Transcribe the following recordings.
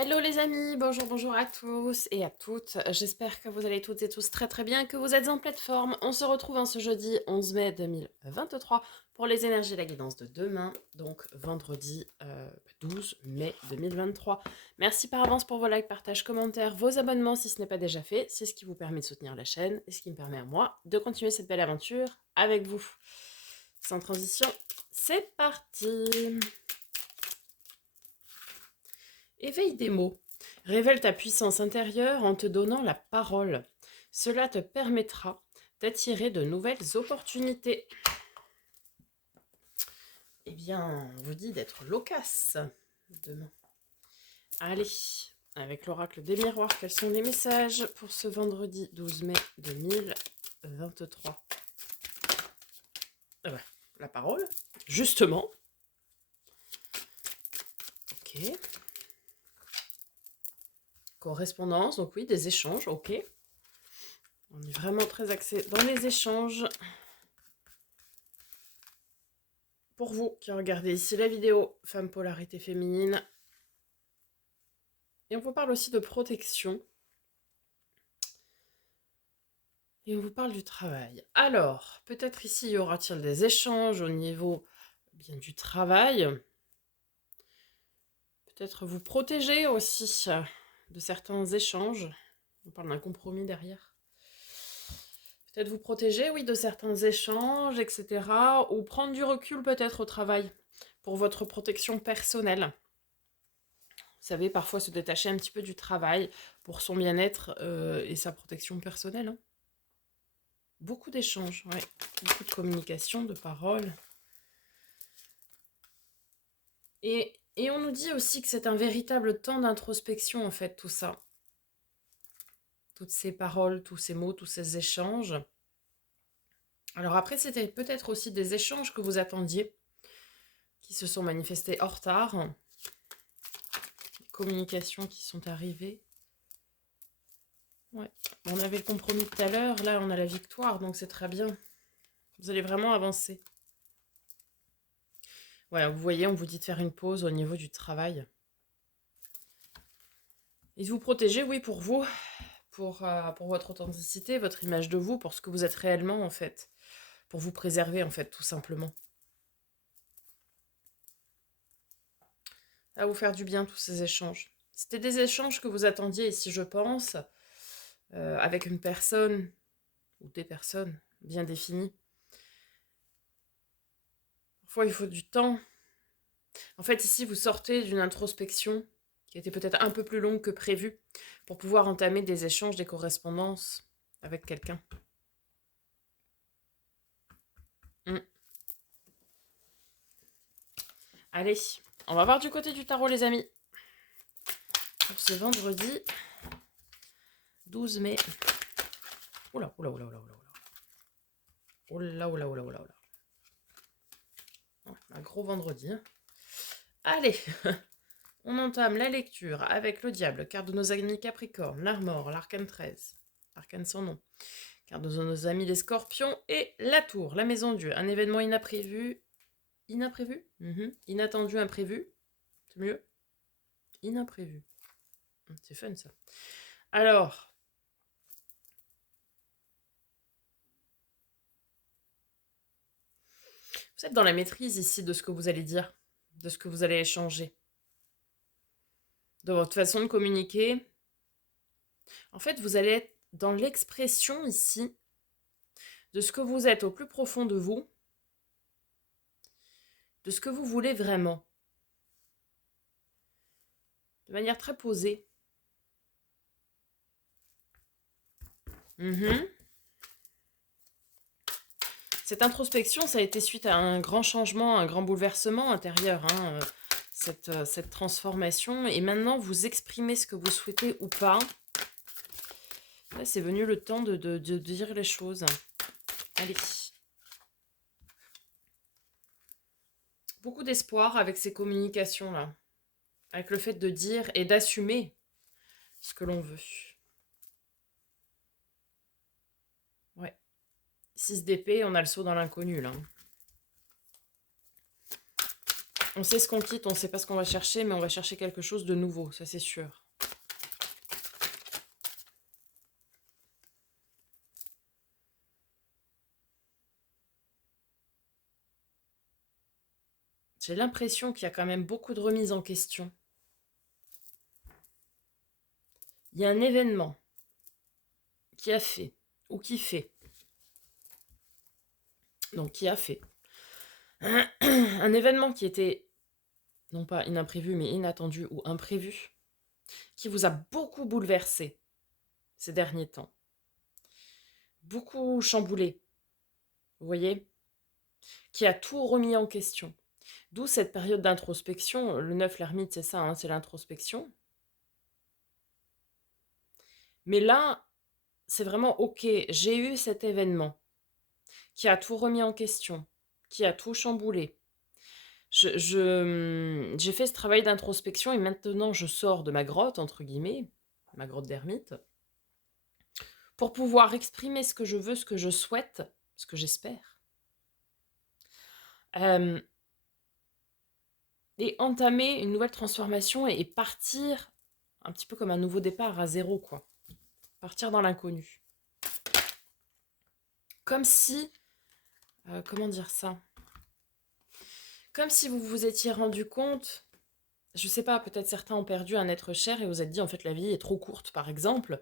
Hello les amis, bonjour à tous et à toutes. J'espère que vous allez toutes et tous très très bien, que vous êtes en pleine forme. On se retrouve ce jeudi 11 mai 2023 pour les énergies et la guidance de demain, donc vendredi 12 mai 2023. Merci par avance pour vos likes, partages, commentaires, vos abonnements si ce n'est pas déjà fait. C'est ce qui vous permet de soutenir la chaîne et ce qui me permet à moi de continuer cette belle aventure avec vous. Sans transition, c'est parti! Éveille des mots. Révèle ta puissance intérieure en te donnant la parole. Cela te permettra d'attirer de nouvelles opportunités. Eh bien, on vous dit d'être loquace demain. Allez, avec l'oracle des miroirs, quels sont les messages pour ce vendredi 12 mai 2023? Ah bah, la parole, justement. Ok. Correspondance, donc oui, des échanges, ok. On est vraiment très axé dans les échanges. Pour vous qui regardez ici la vidéo Femme Polarité Féminine. Et on vous parle aussi de protection. Et on vous parle du travail. Alors, peut-être ici y aura-t-il des échanges au niveau bien du travail. Peut-être vous protéger aussi de certains échanges. On parle d'un compromis derrière. Peut-être vous protéger, oui, de certains échanges, etc. Ou prendre du recul peut-être au travail pour votre protection personnelle. Vous savez, parfois se détacher un petit peu du travail pour son bien-être et sa protection personnelle. Hein. Beaucoup d'échanges, ouais. Beaucoup de communication, de paroles. Et on nous dit aussi que c'est un véritable temps d'introspection, en fait, tout ça. Toutes ces paroles, tous ces mots, tous ces échanges. Alors après, c'était peut-être aussi des échanges que vous attendiez, qui se sont manifestés en retard. Des communications qui sont arrivées. Ouais. On avait le compromis tout à l'heure, là on a la victoire, donc c'est très bien. Vous allez vraiment avancer. Voilà, vous voyez, on vous dit de faire une pause au niveau du travail. Et de vous protéger, oui, pour vous, pour votre authenticité, votre image de vous, pour ce que vous êtes réellement, en fait. Pour vous préserver, en fait, tout simplement. À vous faire du bien, tous ces échanges. C'était des échanges que vous attendiez ici, je pense, avec une personne, ou des personnes, bien définies. Parfois, il faut du temps. En fait, ici, vous sortez d'une introspection qui était peut-être un peu plus longue que prévu pour pouvoir entamer des échanges, des correspondances avec quelqu'un. Allez, on va voir du côté du tarot, les amis. Pour ce vendredi 12 mai. Oula, oula, oula, oula, oula, oula. Oula, oula, oula, oula, oula. Ouais, un gros vendredi. Hein. Allez, on entame la lecture avec le diable, carte de nos amis Capricorne, l'Armor, l'arcane 13, arcane sans nom, carte de nos amis les Scorpions et la Tour, la Maison Dieu. Un événement inattendu, inattendu, imprévu, c'est mieux, inapprévu. C'est fun ça. Alors, vous êtes dans la maîtrise ici de ce que vous allez dire, de ce que vous allez échanger, de votre façon de communiquer. En fait, vous allez être dans l'expression ici de ce que vous êtes au plus profond de vous, de ce que vous voulez vraiment, de manière très posée. Cette introspection, ça a été suite à un grand changement, un grand bouleversement intérieur, hein, cette transformation. Et maintenant, vous exprimez ce que vous souhaitez ou pas. Là, c'est venu le temps de dire les choses. Allez. Beaucoup d'espoir avec ces communications-là. Avec le fait de dire et d'assumer ce que l'on veut. Ouais. 6 d'épée, on a le saut dans l'inconnu, là. On sait ce qu'on quitte, on ne sait pas ce qu'on va chercher, mais on va chercher quelque chose de nouveau, ça c'est sûr. J'ai l'impression qu'il y a quand même beaucoup de remises en question. Il y a un événement qui a fait, ou qui fait, donc qui a fait, un événement qui était, non pas inimprévu, mais inattendu ou imprévu, qui vous a beaucoup bouleversé ces derniers temps, beaucoup chamboulé, vous voyez, qui a tout remis en question. D'où cette période d'introspection. Le 9 l'ermite, c'est ça, hein, c'est l'introspection. Mais là, c'est vraiment ok, j'ai eu cet événement qui a tout remis en question, qui a tout chamboulé. J'ai fait ce travail d'introspection et maintenant je sors de ma grotte, entre guillemets, ma grotte d'ermite, pour pouvoir exprimer ce que je veux, ce que je souhaite, ce que j'espère. Et entamer une nouvelle transformation et partir un petit peu comme un nouveau départ à zéro, quoi. Partir dans l'inconnu. Comme si... comment dire ça? Comme si vous vous étiez rendu compte, je sais pas, peut-être certains ont perdu un être cher et vous êtes dit, en fait, la vie est trop courte, par exemple.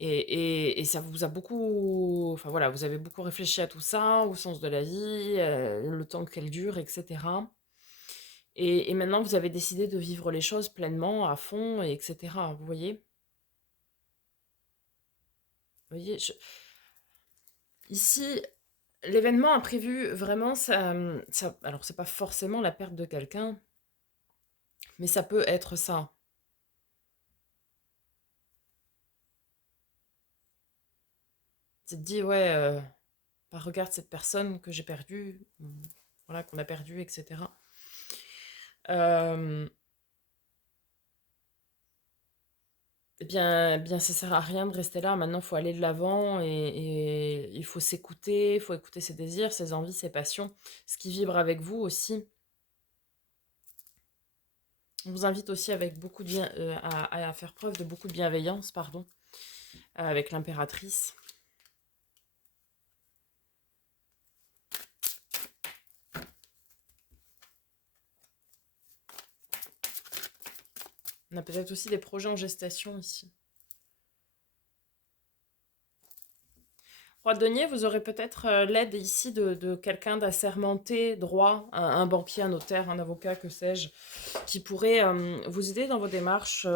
Et ça vous a beaucoup... Enfin voilà, vous avez beaucoup réfléchi à tout ça, au sens de la vie, le temps qu'elle dure, etc. Et maintenant, vous avez décidé de vivre les choses pleinement, à fond, et etc. Vous voyez? Vous voyez, ici, l'événement imprévu, vraiment, alors c'est pas forcément la perte de quelqu'un, mais ça peut être ça. Tu te dis, ouais, bah, regarde cette personne que j'ai perdue, voilà, qu'on a perdue, etc. Euh, bien, ça sert à rien de rester là. Maintenant, il faut aller de l'avant et il faut s'écouter, il faut écouter ses désirs, ses envies, ses passions, ce qui vibre avec vous aussi. On vous invite aussi avec beaucoup de à faire preuve de beaucoup de bienveillance, pardon, avec l'impératrice. On a peut-être aussi des projets en gestation ici. Roi de denier, vous aurez peut-être l'aide ici de quelqu'un d'assermenté, droit, un banquier, un notaire, un avocat, que sais-je, qui pourrait vous aider dans vos démarches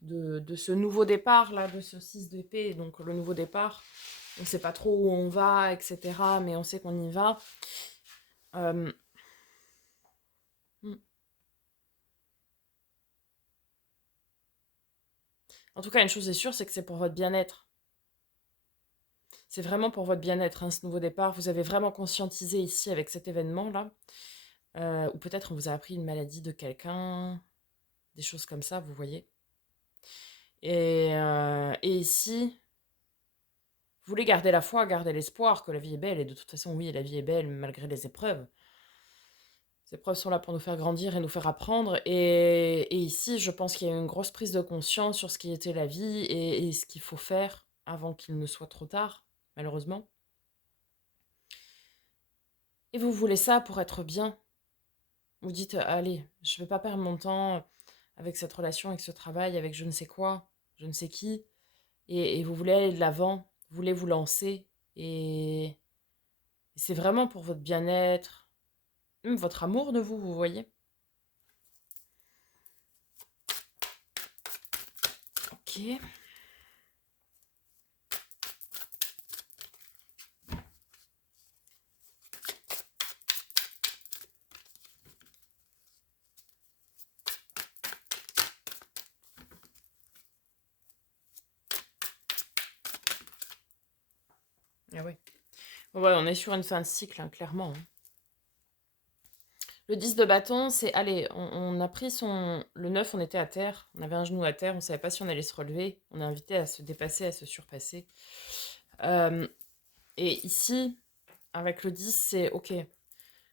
de ce nouveau départ, là, de ce 6 d'épée, donc le nouveau départ. On ne sait pas trop où on va, etc., mais on sait qu'on y va. Euh, hmm. En tout cas, une chose est sûre, c'est que c'est pour votre bien-être. C'est vraiment pour votre bien-être, hein, ce nouveau départ. Vous avez vraiment conscientisé ici avec cet événement-là. Ou peut-être on vous a appris une maladie de quelqu'un, des choses comme ça, vous voyez. Et ici, vous voulez garder la foi, garder l'espoir que la vie est belle. Et de toute façon, oui, la vie est belle malgré les épreuves. Ces épreuves sont là pour nous faire grandir et nous faire apprendre. Et ici, je pense qu'il y a une grosse prise de conscience sur ce qui était la vie et ce qu'il faut faire avant qu'il ne soit trop tard, malheureusement. Et vous voulez ça pour être bien. Vous dites, allez, je ne vais pas perdre mon temps avec cette relation, avec ce travail, avec je ne sais quoi, je ne sais qui. Et vous voulez aller de l'avant, vous voulez vous lancer. Et c'est vraiment pour votre bien-être, même votre amour de vous, vous voyez. Ok. Ah ouais. Ouais, on est sur une fin de cycle, hein, clairement, hein. Le 10 de bâton, c'est, allez, on a pris le 9, on était à terre, on avait un genou à terre, on ne savait pas si on allait se relever, on est invité à se dépasser, à se surpasser. Et ici, avec le 10, c'est, ok,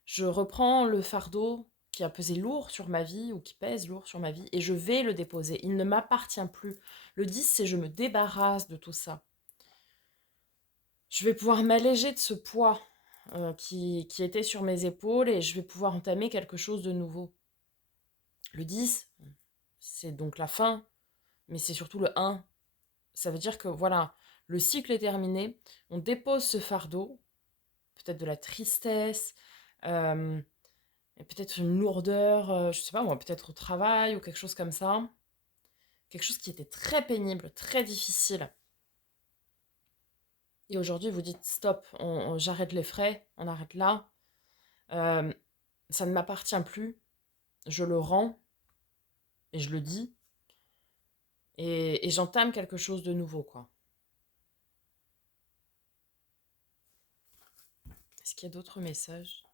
Je reprends le fardeau qui a pesé lourd sur ma vie ou qui pèse lourd sur ma vie et je vais le déposer. Il ne m'appartient plus. Le 10, c'est je me débarrasse de tout ça. Je vais pouvoir m'alléger de ce poids qui était sur mes épaules et je vais pouvoir entamer quelque chose de nouveau. Le 10, c'est donc la fin, mais c'est surtout le 1. Ça veut dire que voilà, le cycle est terminé, on dépose ce fardeau, peut-être de la tristesse, euh, et peut-être une lourdeur, je sais pas moi, peut-être au travail ou quelque chose comme ça. Quelque chose qui était très pénible, très difficile. Et aujourd'hui, vous dites stop, j'arrête les frais, on arrête là. Euh, Ça ne m'appartient plus, je le rends et je le dis. Et j'entame quelque chose de nouveau, quoi. Est-ce qu'il y a d'autres messages?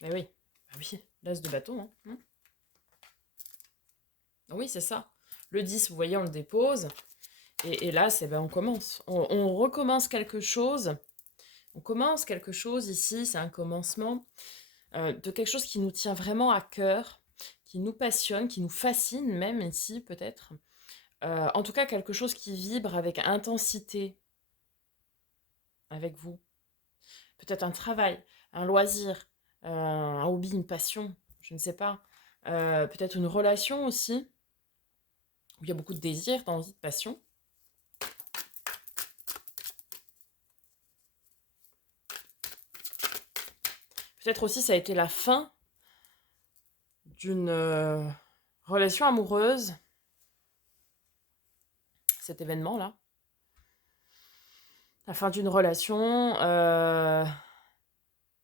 Mais oui, bah oui, l'as de bâton, hein. Oui, c'est ça. Le 10, vous voyez, on le dépose. Et là, c'est on commence. On recommence quelque chose. On commence quelque chose ici, c'est un commencement de quelque chose qui nous tient vraiment à cœur, qui nous passionne, qui nous fascine même ici peut-être. En tout cas, quelque chose qui vibre avec intensité avec vous. Peut-être un travail, un loisir, un hobby, une passion, je ne sais pas. Peut-être une relation aussi, où il y a beaucoup de désir, d'envie, de passion. Peut-être aussi ça a été la fin d'une relation amoureuse, cet événement-là. La fin d'une relation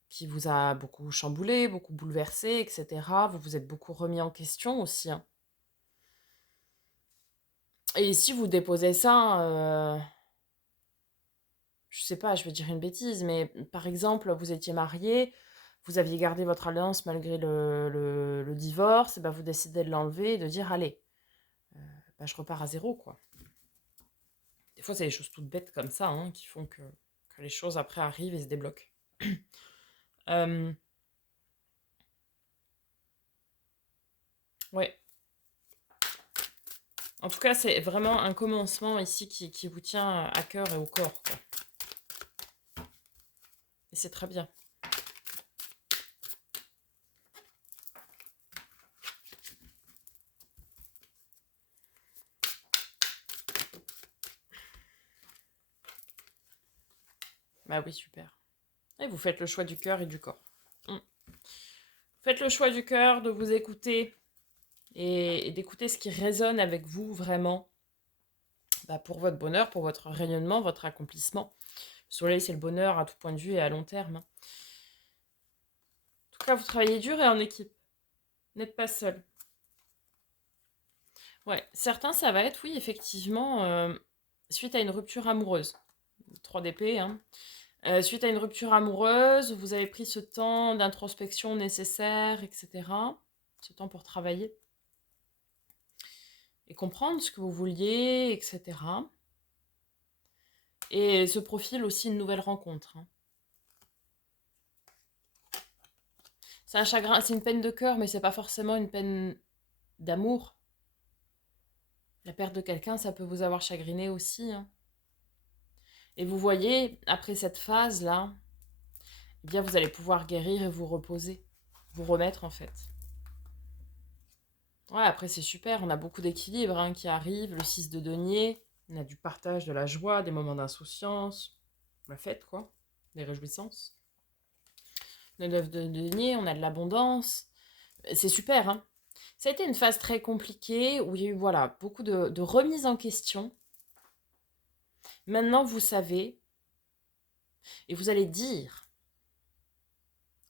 qui vous a beaucoup chamboulé, beaucoup bouleversé, etc. Vous vous êtes beaucoup remis en question aussi, hein. Et si vous déposez ça, je sais pas, je vais dire une bêtise, mais par exemple, vous étiez marié, vous aviez gardé votre alliance malgré le divorce, et ben vous décidez de l'enlever et de dire, allez, ben je repars à zéro, quoi. Des fois, c'est des choses toutes bêtes comme ça, hein, qui font que les choses après arrivent et se débloquent. Euh, ouais. En tout cas, c'est vraiment un commencement ici qui vous tient à cœur et au corps, quoi. Et c'est très bien. Bah oui, super. Et vous faites le choix du cœur et du corps. Mm. Faites le choix du cœur, de vous écouter et d'écouter ce qui résonne avec vous vraiment, bah, pour votre bonheur, pour votre rayonnement, votre accomplissement. Le soleil, c'est le bonheur à tout point de vue et à long terme, hein. En tout cas, vous travaillez dur et en équipe. Vous n'êtes pas seul. Ouais, certains, ça va être, oui, effectivement, suite à une rupture amoureuse. 3 d'épée, hein. Suite à une rupture amoureuse, vous avez pris ce temps d'introspection nécessaire, etc. Ce temps pour travailler et comprendre ce que vous vouliez, etc. Et se profile aussi une nouvelle rencontre, hein. C'est un chagrin, c'est une peine de cœur, mais c'est pas forcément une peine d'amour. La perte de quelqu'un, ça peut vous avoir chagriné aussi, hein. Et vous voyez, après cette phase-là, eh bien vous allez pouvoir guérir et vous reposer, vous remettre en fait. Ouais, après c'est super, on a beaucoup d'équilibre, hein, qui arrive, le 6 de denier, on a du partage, de la joie, des moments d'insouciance, la fête quoi, des réjouissances. Le 9 de denier, on a de l'abondance, c'est super, hein. Ça a été une phase très compliquée où il y a eu voilà, beaucoup de remises en question. Maintenant vous savez, et vous allez dire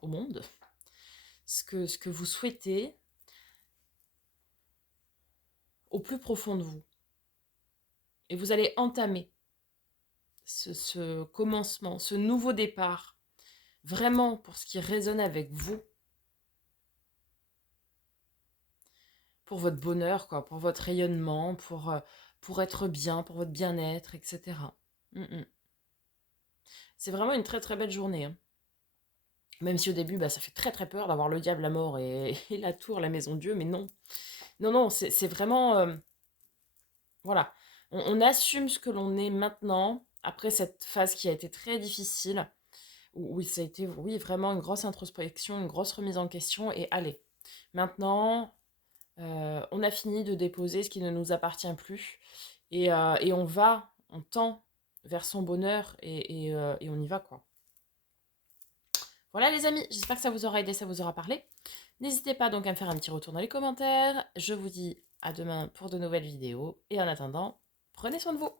au monde ce que vous souhaitez au plus profond de vous. Et vous allez entamer ce commencement, ce nouveau départ, vraiment pour ce qui résonne avec vous, pour votre bonheur, quoi, pour votre rayonnement, pour être bien, pour votre bien-être, etc. Mm, mm. C'est vraiment une très très belle journée, hein. Même si au début, bah, ça fait très très peur d'avoir le diable, la mort et la tour, la maison de Dieu, mais non. Non, non, c'est vraiment... voilà. On assume ce que l'on est maintenant, après cette phase qui a été très difficile, où ça a été, oui, vraiment une grosse introspection, une grosse remise en question, et allez, maintenant, on a fini de déposer ce qui ne nous appartient plus, et on tend vers son bonheur, et on y va, quoi. Voilà les amis, j'espère que ça vous aura aidé, ça vous aura parlé. N'hésitez pas donc à me faire un petit retour dans les commentaires. Je vous dis à demain pour de nouvelles vidéos. Et en attendant, prenez soin de vous.